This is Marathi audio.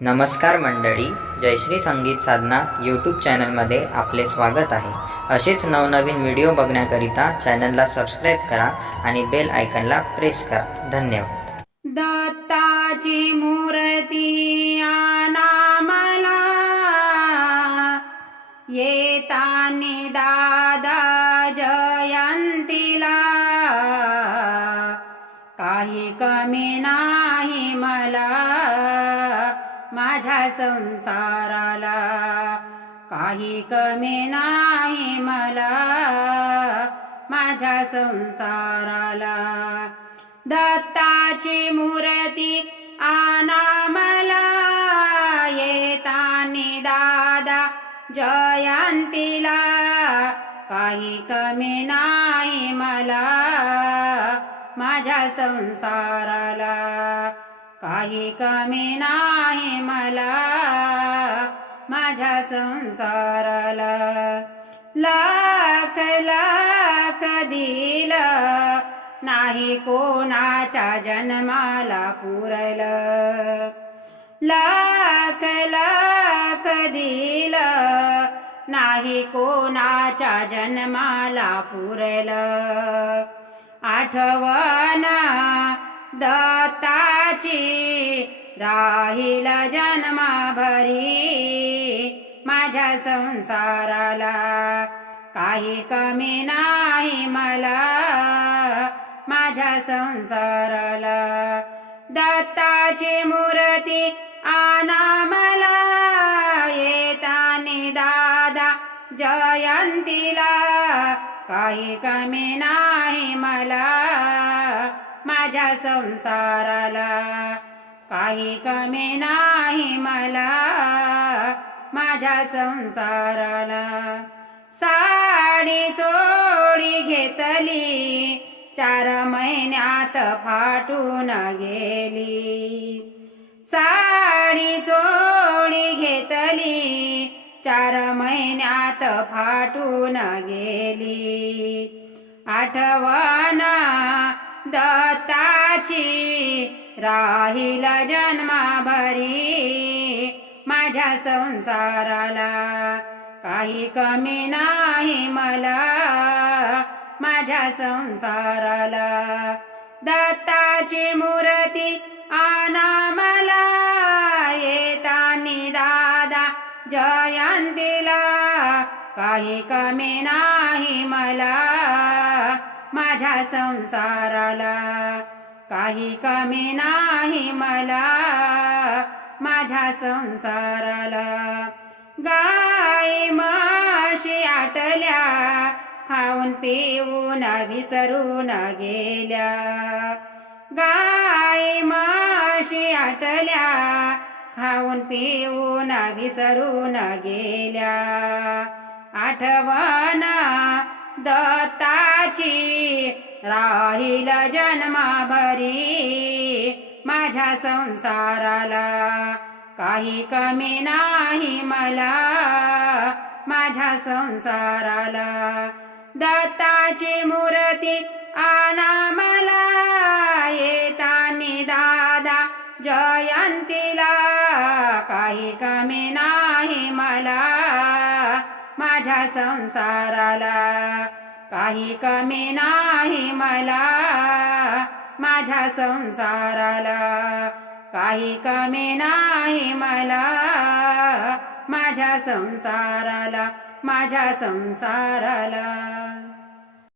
नमस्कार मंडळी जयश्री संगीत साधना यूट्यूब चॅनलमध्ये आपले स्वागत आहे. असेच नवनवीन व्हिडिओ बघण्याकरिता चॅनलला सबस्क्राईब करा आणि बेल आयकनला प्रेस करा. धन्यवाद. दत्ताची मूर्ती आना मला येतानी दादा जयंतीला. काही कमी नाही मला. माझ्या संसाराला काही कमी नाही मला. माझ्या संसाराला दत्ताची मूर्ती आना मला. येतानी दादा जयंतीला काही कमी नाही मला. माझ्या संसाराला काही कमी नाही मला. माझ्या संसाराला लाख लाख दिलं. नाही कोणाच्या जन्माला पुरलं. लाख लाख दिलं. नाही कोणाच्या जन्माला पुरलं. आठवण दत्ताची राहील जन्माभरी. माझ्या संसाराला काही कमी नाही मला. माझ्या संसाराला दत्ताची मूर्ती आना मला. येतानी दादा जयंतीला काही कमी नाही मला. माझ्या संसाराला काही कमी नाही मला. माझ्या संसाराला साडी चोडी घेतली चार महिन्यात फाटून गेली. साडी चोडी घेतली चार महिन्यात फाटून गेली. आठवण दत्ताची राहील जन्माभरी. माझ्या संसाराला काही कमी नाही मला. माझ्या संसाराला दत्ताची मूर्ती आना मला. येतानी दादा जयंतीला काही कमी नाही मला. माझ्या संसाराला. काही कमी नाही मला. माझ्या संसाराला. गाई माशी आटल्या. खाऊन पिऊन विसरून गेल्या. गाई माशी आटल्या. खाऊन पिऊन विसरून गेल्या. आठवण दत्ताची राहील जन्माभरी माझ्या संसाराला. काही कमी नाही मला माझ्या संसाराला. दत्ताची मूर्ती आना मला. येतानी दादा जयंतीला. काही कमी नाही मला माझ्या संसाराला. काही कमी नाही मला माझ्या संसाराला. काही कमी नाही मला माझ्या संसाराला माझ्या संसाराला.